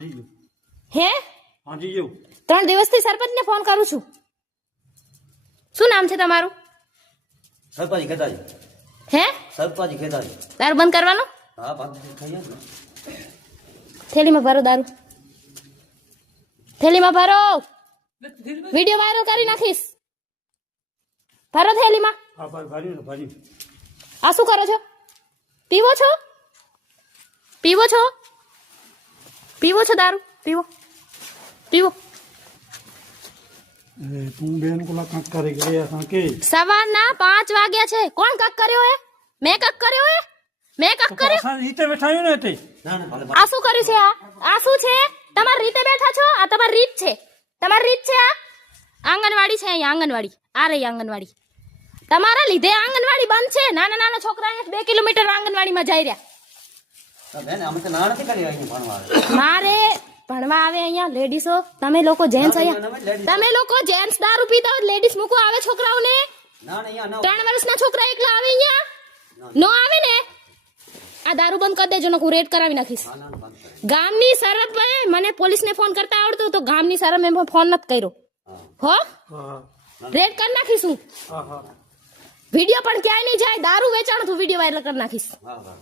હે हाँ जी यो 3 દિવસથી સરપંચને ફોન કરું છું. શું નામ છે તમારું? સરપાજી ખેતાજી હે સરપાજી ખેતાજી દારૂ બંધ કરવાનો? હા બંધ થઈ ગયા ને થેલીમાં ભરો દારૂ. થેલીમાં ભરો. વિડિયો વાયરલ કરી નાખીશ. ભરો થેલીમાં. हाँ भारी ना भारी આ શું કરો છો? પીવો છો? પીવો છો? પીવો છો દારૂ? પીવો પીવો. तू बेन को ला कंक करे गया था के સવારના 5 વાગ્યા છે. કોણ કક કર્યો હે? મેં કક કર્યો હે? મેં કક કર્યો? असा रीते बैठायो ने ते ના ના ભલે આ શું કર્યું છે? આ શું છે? તમારી રીતે બેઠા છો? આ તમારી રીત છે. તમારી રીત છે આ? આંગણવાડી છે અહીંયા આંગણવાડી. આ રહી આંગણવાડી. તમારા લીધે આંગણવાડી બંધ છે. નાના નાના છોકરા 2 કિલોમીટર આંગણવાડીમાં જઈ રહ્યા. બેન અમે તો ના નથી કરી અહીંયા ભણવા મારે ભણવા આવે અહીંયા લેડીસો. તમે લોકો જેન્ટ્સ અહીંયા તમે લોકો જેન્ટ્સ દારૂ પીતા હોય લેડીસ મૂકવા આવે છોકરાઓને. ના ના અહીંયા 3 વર્ષના છોકરા એકલા આવે અહીંયા નો આવે ને. આ દારૂ બંધ કરી દેજો, હું રેડ કરાવી નાખીશ. ગામની સરપંચે મને પોલીસને ફોન કરતા આવડતું તો ગામની સરપંચે ફોન નથી કર્યો. હો हाँ રેડ કરી નાખીશું. हाँ हाँ વિડિયો પણ ક્યાંય નહીં જાય. દારૂ વેચાણ તું વિડિયો વાયરલ કરી નાખીશ. હા હા